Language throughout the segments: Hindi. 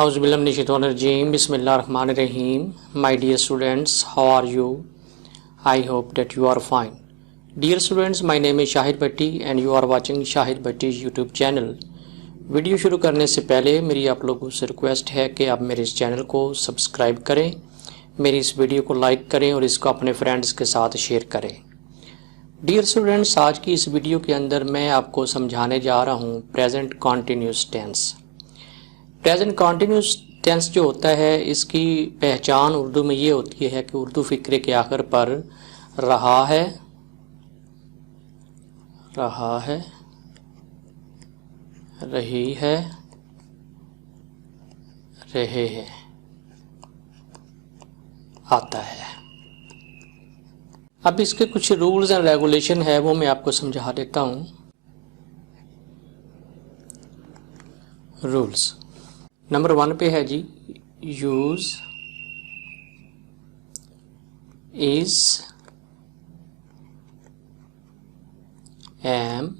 Auzubillahiminash-shaytanir-rajeem. Bismillahir-rahmanir-rahim. My dear students, how are you? I hope that you are fine. Dear students, my name is Shahid Bhatti and you are watching Shahid Bhatti's YouTube channel. Video शुरू करने से पहले मेरी आप लोगों से रिक्वेस्ट है कि आप मेरे इस चैनल को सब्सक्राइब करें, मेरी इस वीडियो को लाइक करें और इसको अपने फ्रेंड्स के साथ शेयर करें। डियर स्टूडेंट्स, आज की इस वीडियो के अंदर मैं आपको समझाने जा रहा हूँ present continuous tense. Present continuous tense जो होता है, इसकी पहचान उर्दू में ये होती है कि उर्दू फ़िक्रे के आखिर पर रहा है, रही है, रहे हैं आता है। अब इसके कुछ रूल्स एंड रेगुलेशन है, वो मैं आपको समझा देता हूँ। रूल्स नंबर 1 पे है जी, use is, am,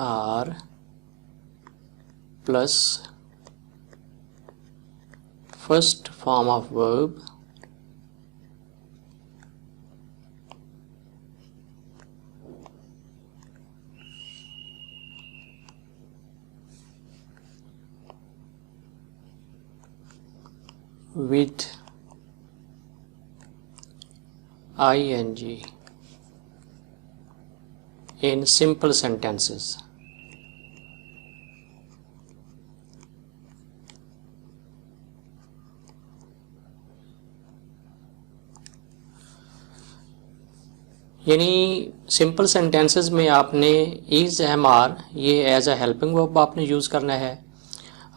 are plus first form of verb with ing in simple sentences। यानी सिंपल सेंटेंसेस में आपने इज, एम, आर ये एज अ हेल्पिंग वर्ब आपने यूज़ करना है,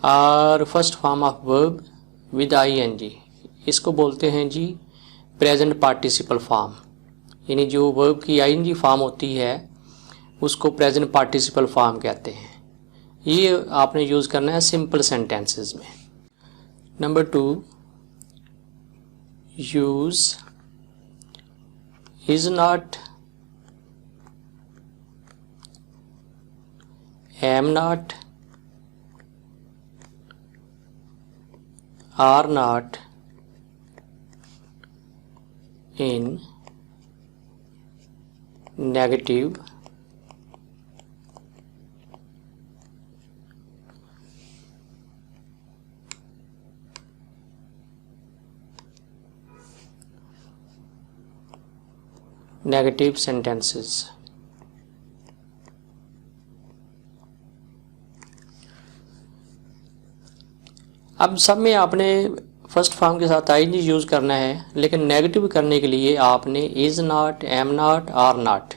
और first form of verb with ING, इसको बोलते हैं जी प्रेजेंट पार्टिसिपल फॉर्म। यानी जो वर्ब की आईएनजी फॉर्म होती है उसको प्रेजेंट पार्टिसिपल फॉर्म कहते हैं। ये आपने यूज़ करना है सिंपल सेंटेंसेस में। Number 2, use is not, am not, are not in negative sentences। अब सब में आपने फर्स्ट फॉर्म के साथ आईएनजी यूज़ करना है, लेकिन नेगेटिव करने के लिए आपने is not, am not, are not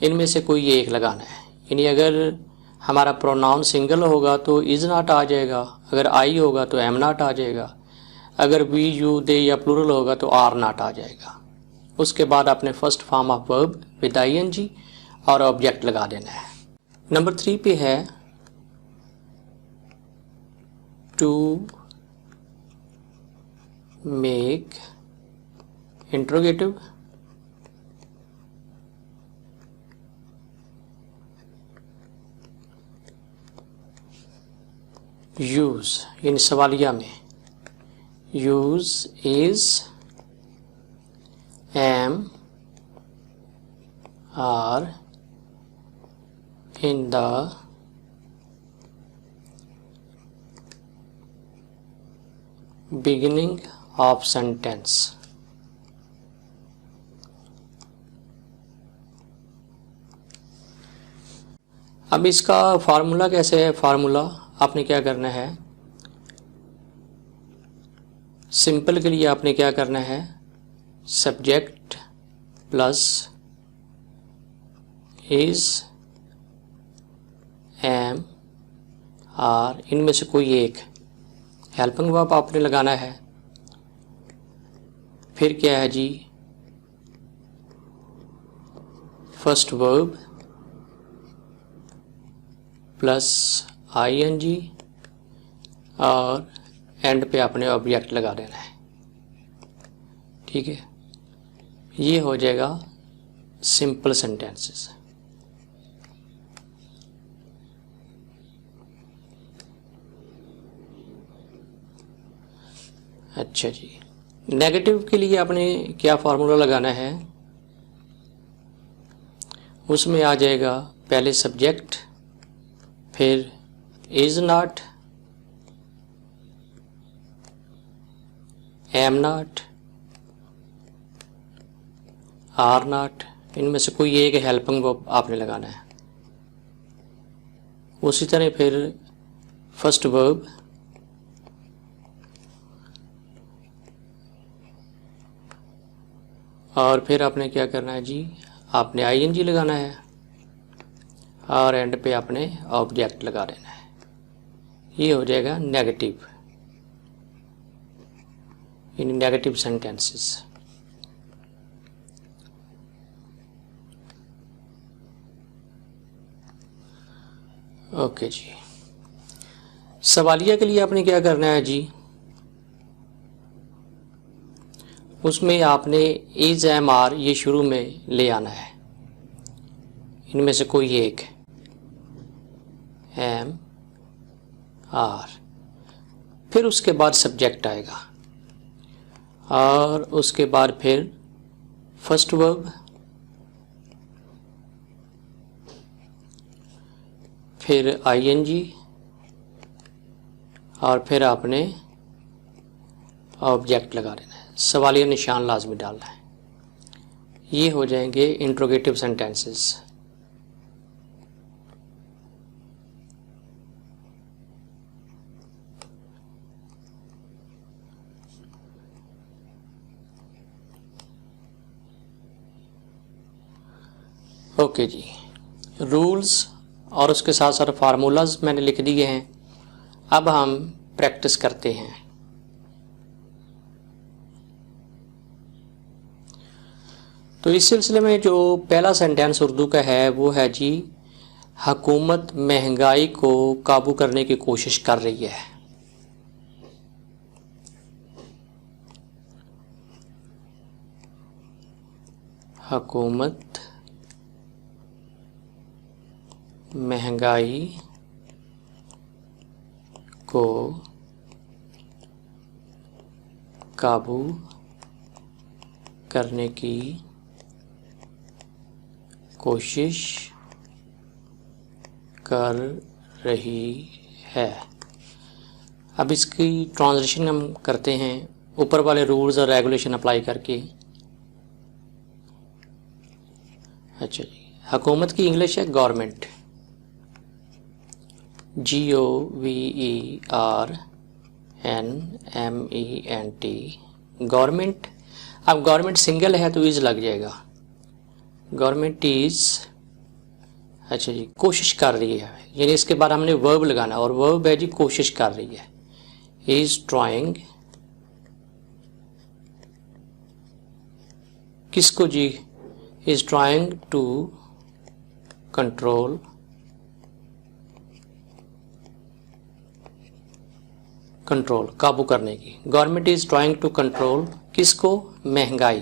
इनमें से कोई एक लगाना है। यानी अगर हमारा प्रोनाउन सिंगल होगा तो इज़ नॉट आ जाएगा, अगर आई होगा तो एम नॉट आ जाएगा, अगर वी, यू, दे या प्लूरल होगा तो आर नॉट आ जाएगा। उसके बाद आपने first form of verb with ING और ऑब्जेक्ट लगा देना है। नंबर 3 पे है to make interrogative use, इन सवालिया में use is, am, are in the beginning of sentence। अब इसका फार्मूला कैसे है? फार्मूला आपने क्या करना है, सिंपल के लिए आपने क्या करना है, subject plus is, am, are इनमें से कोई एक हेल्पिंग वर्ब आपने लगाना है। फिर क्या है जी, फर्स्ट वर्ब प्लस आईएनजी और एंड पे आपने ऑब्जेक्ट लगा देना है। ठीक है, ये हो जाएगा सिंपल सेंटेंसेस। अच्छा जी, नेगेटिव के लिए आपने क्या फार्मूला लगाना है, उसमें आ जाएगा पहले सब्जेक्ट, फिर is not, am not, are not, इनमें से कोई एक हेल्पिंग वर्ब आपने लगाना है। उसी तरह फिर फर्स्ट वर्ब, और फिर आपने क्या करना है जी, आपने आईएनजी लगाना है और एंड पे आपने ऑब्जेक्ट लगा देना है। ये हो जाएगा नेगेटिव, इन नेगेटिव सेंटेंसेस। ओके जी, सवालिया के लिए आपने क्या करना है जी, उसमें आपने इज एम आर ये शुरू में ले आना है, इनमें से कोई एक, एम आर, फिर उसके बाद सब्जेक्ट आएगा और उसके बाद फिर फर्स्ट वर्ब, फिर आईएनजी और फिर आपने ऑब्जेक्ट लगा देना है, सवालिया निशान लाजमी डालना है। ये हो जाएंगे इंट्रोगेटिव सेंटेंसेस। ओके जी, रूल्स और उसके साथ साथ फार्मूलाज मैंने लिख दिए हैं। अब हम प्रैक्टिस करते हैं। तो इस सिलसिले में जो पहला सेंटेंस उर्दू का है वो है जी, हुकूमत महंगाई को काबू करने की कोशिश कर रही है। हुकूमत महंगाई को काबू करने की कोशिश कर रही है। अब इसकी ट्रांसलेशन हम करते हैं ऊपर वाले रूल्स और रेगुलेशन अप्लाई करके। अच्छा जी, हुकूमत की इंग्लिश है गवर्नमेंट, GOVERNMENT, गवर्नमेंट। अब गवर्नमेंट सिंगल है तो इज लग जाएगा, गवर्नमेंट इज, अच्छा जी, कोशिश कर रही है, यानी इसके बाद हमने वर्ब लगाना और वर्ब है जी कोशिश कर रही है, इज ट्राइंग, किसको जी, is trying to control, control काबू करने की, government is trying to control किसको, महंगाई।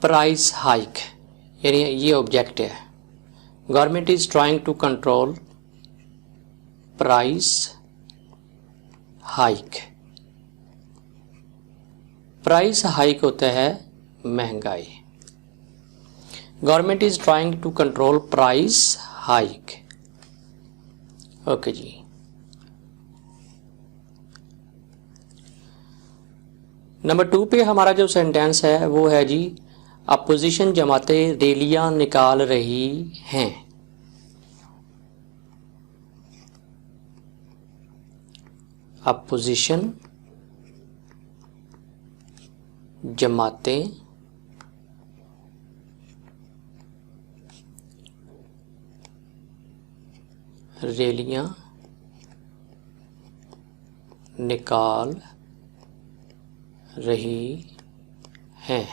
प्राइस हाइक, यानी ये ऑब्जेक्ट है, government is trying to control price hike. Price hike होता है महंगाई, government is trying to control price hike. Okay जी, नंबर 2 पे हमारा जो सेंटेंस है वो है जी, अपोजिशन जमातें रैलियां निकाल रही हैं। अपोजिशन जमातें रैलियां निकाल रही हैं।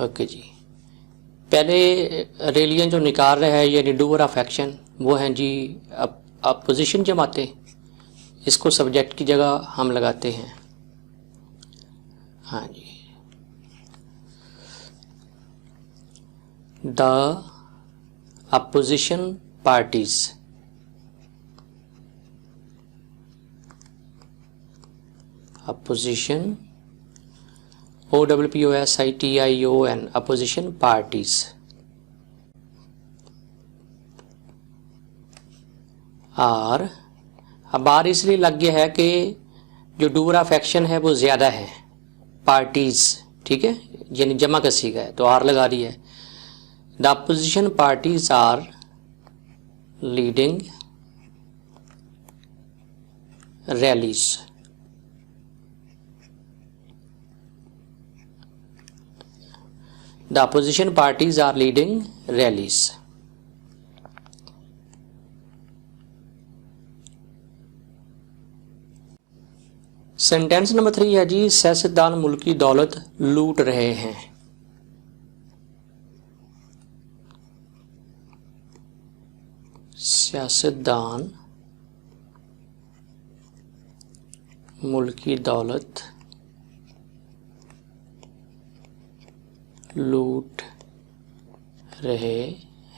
ओके जी, पहले रैलियां जो निकाल रहा है यानी डूअर ऑफ एक्शन वो हैं जी अपोजिशन जमातें, इसको सब्जेक्ट की जगह हम लगाते हैं। हाँ जी, the opposition parties, opposition, OPPOSITION, opposition parties are, अब बार इसलिए लग गया है कि जो डूअर ऑफ एक्शन है वो ज़्यादा है, पार्टीज, ठीक है, यानी जमा कसी का है तो आर लगा रही है। The opposition parties are leading rallies, the opposition parties are leading rallies. Sentence number 3 है जी, सियासतदान मुल्क की दौलत लूट रहे हैं। सियासतदान मुल्क की दौलत लूट रहे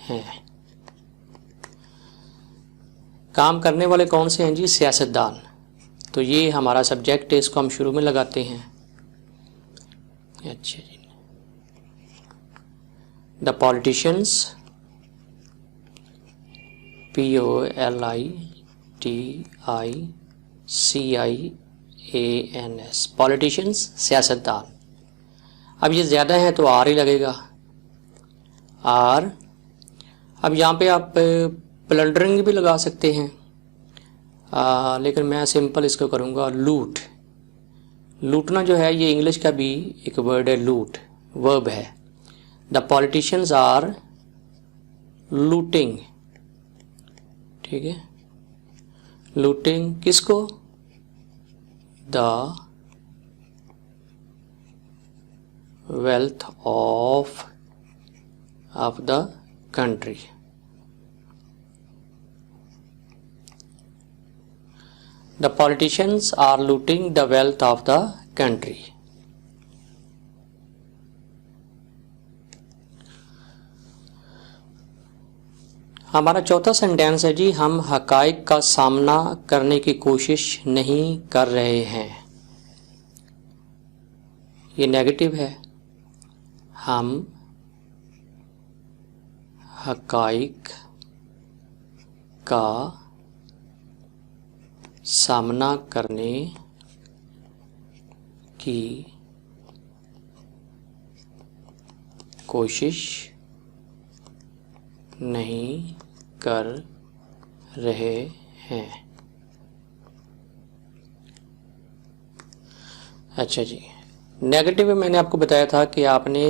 हैं। काम करने वाले कौन से हैं जी? सियासतदान। तो ये हमारा सब्जेक्ट है, इसको हम शुरू में लगाते हैं। अच्छा जी, द पॉलिटिशियंस, POLITICIANS, पॉलिटिशियंस, सियासतदान। अब ये ज़्यादा है तो आर ही लगेगा, आर। अब यहाँ पे आप प्लंडरिंग भी लगा सकते हैं, लेकिन मैं सिंपल इसको करूँगा लूट। लूटना जो है ये इंग्लिश का भी एक वर्ड है, लूट वर्ब है। द पॉलिटिशियंस आर लूटिंग, ठीक है, लूटिंग किसको? The wealth of the country. The politicians are looting the wealth of the country. हमारा चौथा सेंटेंस है जी, हम हकाइक का सामना करने की कोशिश नहीं कर रहे हैं। ये नेगेटिव है। हम हकाइक का सामना करने की कोशिश नहीं कर रहे हैं। अच्छा जी, नेगेटिव में मैंने आपको बताया था कि आपने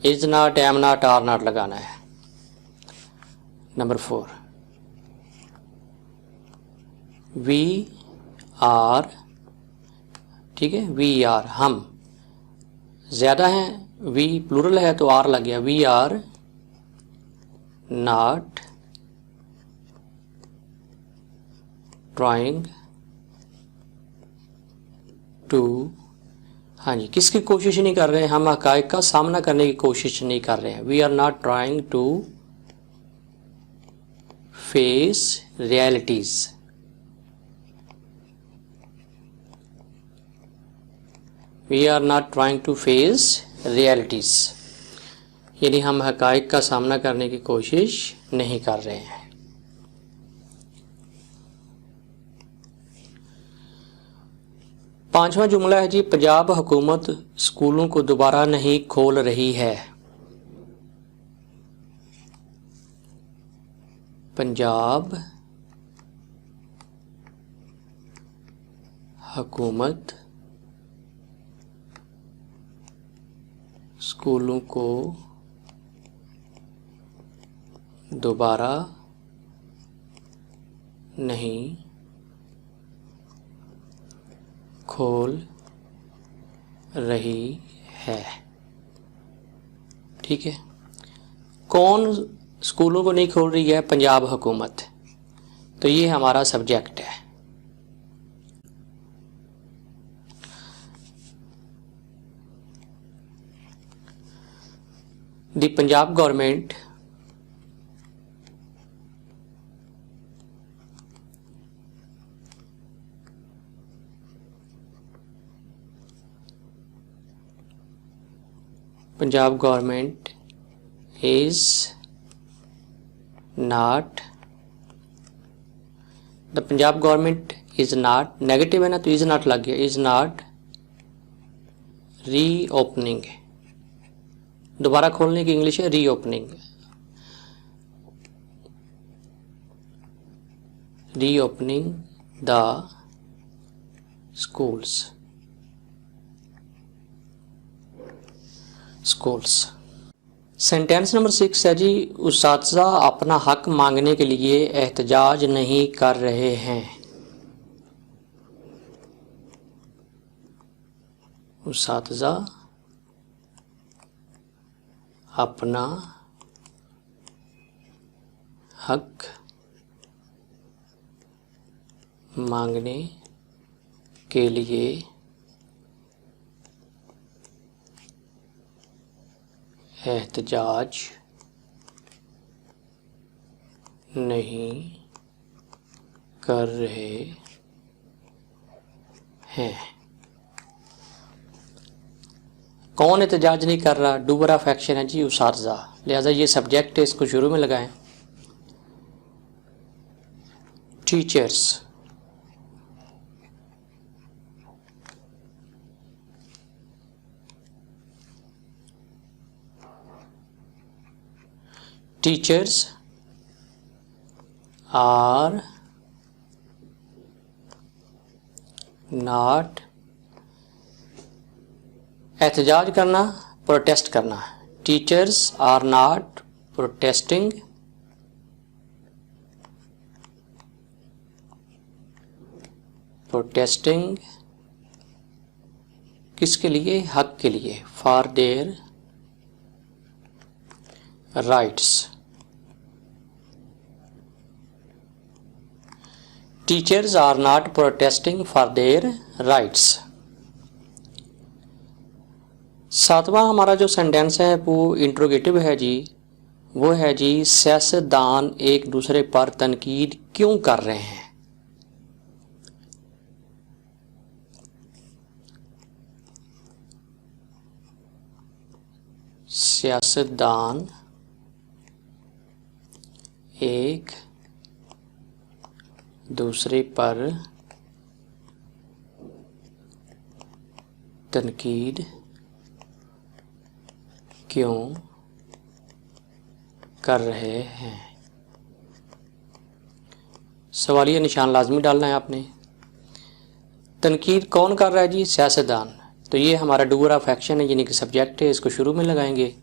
is not, am not, are not लगाना है। नंबर 4, वी आर, ठीक है, वी आर, हम ज़्यादा हैं, वी प्लूरल है तो आर लग गया। We are not trying to, हाँ जी, किसकी कोशिश नहीं कर रहे हैं? हम हकाइक का सामना करने की कोशिश नहीं कर रहे हैं। We are not trying to face realities. We are not trying to face realities, यानी हम हकाइक का सामना करने की कोशिश नहीं कर रहे हैं। पांचवा जुमला है जी, पंजाब हुकूमत स्कूलों को दोबारा नहीं खोल रही है। पंजाब हुकूमत स्कूलों को दोबारा नहीं खोल रही है। ठीक है, कौन स्कूलों को नहीं खोल रही है? पंजाब हुकूमत। तो ये हमारा सब्जेक्ट है। The Punjab government Punjab government is not, the Punjab government is not, negative है ना तो इज नॉट लग गया, इज नॉट रीओपनिंग, दोबारा खोलने की इंग्लिश है reopening, reopening the schools, sentence number 6 है जी, उस्ताज़ा अपना हक मांगने के लिए एहतजाज नहीं कर रहे हैं। उस्ताज़ा अपना हक मांगने के लिए एहतजाज नहीं कर रहे हैं। कौन एहतजाज नहीं कर रहा? डूबर ऑफ एक्शन है जी उस्ताज़ा, लिहाजा ये सब्जेक्ट है, इसको शुरू में लगाएं। टीचर्स, टीचर्स आर नॉट, एहतजाज करना, प्रोटेस्ट करना, टीचर्स आर नॉट प्रोटेस्टिंग किसके लिए? हक के लिए, for their rights. Teachers are not protesting for their rights. सातवां हमारा जो सेंटेंस है वो इंट्रोगेटिव है जी, वो है जी, सियासतदान एक दूसरे पर तनकीद क्यों कर रहे हैं? सियासतदान एक दूसरे पर तनकीद क्यों कर रहे हैं? सवालिया निशान लाजमी डालना है आपने। तनकीद कौन कर रहा है जी? सियासतदान। तो ये हमारा डूअर ऑफ एक्शन है, यानी कि सब्जेक्ट है, इसको शुरू में लगाएंगे।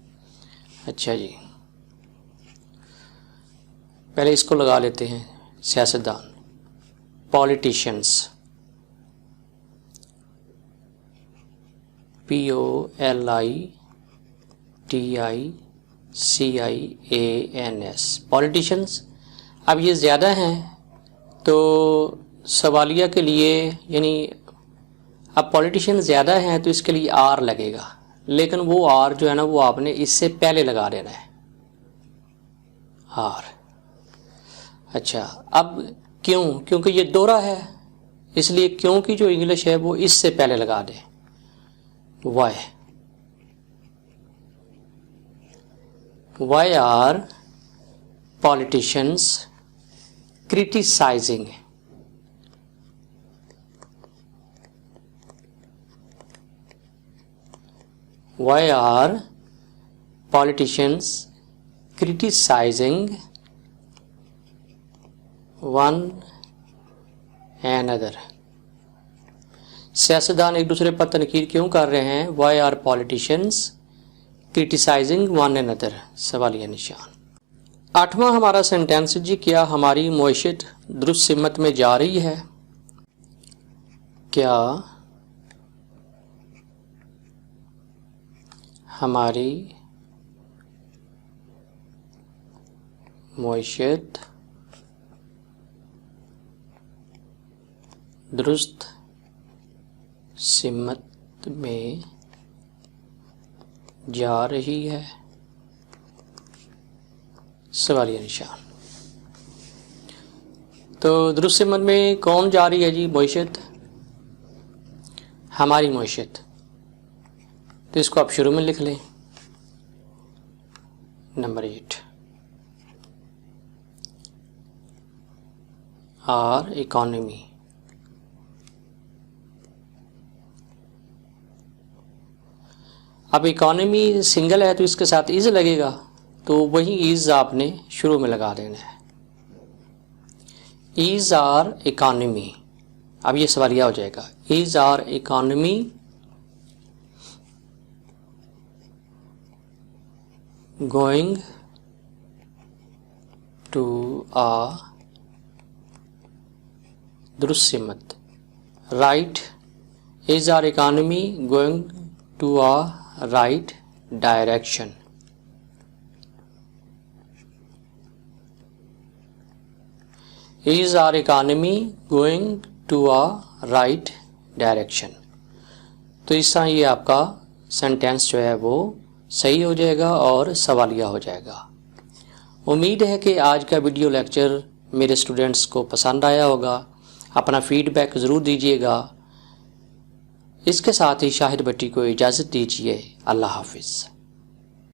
अच्छा जी, पहले इसको लगा लेते हैं, सियासतदान, पॉलिटिशियंस, POLITICIANS, पॉलिटिशियंस। अब ये ज़्यादा हैं तो सवालिया के लिए, यानी अब पॉलिटिशियन ज़्यादा हैं तो इसके लिए आर लगेगा, लेकिन वो आर जो है ना वो आपने इससे पहले लगा देना है, आर। अच्छा, अब क्यों? क्योंकि ये दोहरा है, इसलिए क्यों की जो इंग्लिश है वो इससे पहले लगा दें, why are politicians criticising, why are politicians criticizing one another? सियासतदान एक दूसरे पर तनकीद क्यों कर रहे हैं? Why are politicians criticizing one another? सवालिया निशान। आठवां हमारा सेंटेंस जी, क्या हमारी मईशत दुरुस्त सिमत में जा रही है? क्या हमारी मईशत दुरुस्त सिमत में जा रही है? सवालिया निशान। तो दुरुस्त सिमत में कौन जा रही है जी? मईशत, हमारी मईशत। तो इसको आप शुरू में लिख लें, नंबर 8 आर इकोनॉमी। अब इकोनॉमी सिंगल है तो इसके साथ इज लगेगा, तो वही इज आपने शुरू में लगा देना है। इज आर इकोनॉमी, अब ये सवालिया हो जाएगा। Is are economy going to a, दुरुस्त से मत, right, is are economy going to a right direction. Is are economy going to a right direction. तो इस तरह ये आपका सेंटेंस जो है वो सही हो जाएगा और सवालिया हो जाएगा। उम्मीद है कि आज का वीडियो लेक्चर मेरे स्टूडेंट्स को पसंद आया होगा। अपना फीडबैक ज़रूर दीजिएगा। इसके साथ ही शाहिद भट्टी को इजाज़त दीजिए। अल्लाह हाफिज़।